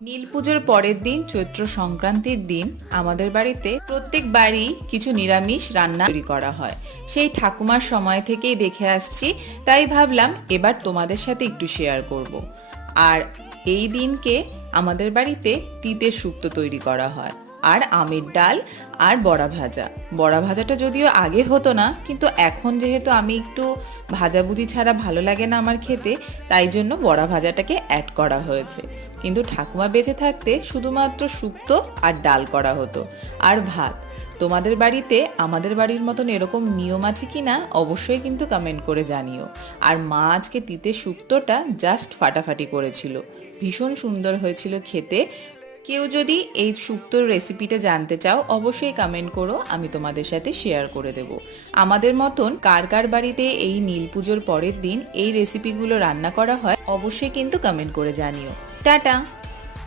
নীল পুজোর পরের দিন চৈত্র সংক্রান্তির দিন আমাদের বাড়িতে প্রত্যেক বাড়ি কিছু নিরামিষ রান্না তৈরি করা হয়। সেই ঠাকুমার সময় থেকেই দেখে আসছি, তাই ভাবলাম এবার তোমাদের সাথে একটু শেয়ার করব। আর এই দিনকে আমাদের বাড়িতে তিতের শুক্তো তৈরি করা হয়, আর আমের ডাল, আর বড়া ভাজা। বড়া ভাজাটা যদিও আগে হতো না, কিন্তু এখন যেহেতু আমি একটু ভাজাভুজি ছাড়া ভালো লাগে না আমার খেতে, তাই জন্য বড়া ভাজাটাকে অ্যাড করা হয়েছে। কিন্তু ঠাকুমা বেঁচে থাকতে শুধুমাত্র শুক্তো আর ডাল করা হতো, আর ভাত। তোমাদের বাড়িতে আমাদের বাড়ির মতন এরকম নিয়ম আছে কিনা অবশ্যই কিন্তু কমেন্ট করে জানিও। আর মা আজকে তিতে শুক্তোটা জাস্ট ফাটাফাটি করেছিল, ভীষণ সুন্দর হয়েছিল খেতে। কেউ যদি এই শুক্তোর রেসিপিটা জানতে চাও অবশ্যই কমেন্ট করো, আমি তোমাদের সাথে শেয়ার করে দেব। আমাদের মতন কার কার বাড়িতে এই নীল পুজোর পরের দিন এই রেসিপিগুলো রান্না করা হয় অবশ্যই কিন্তু কমেন্ট করে জানিও। টাটা।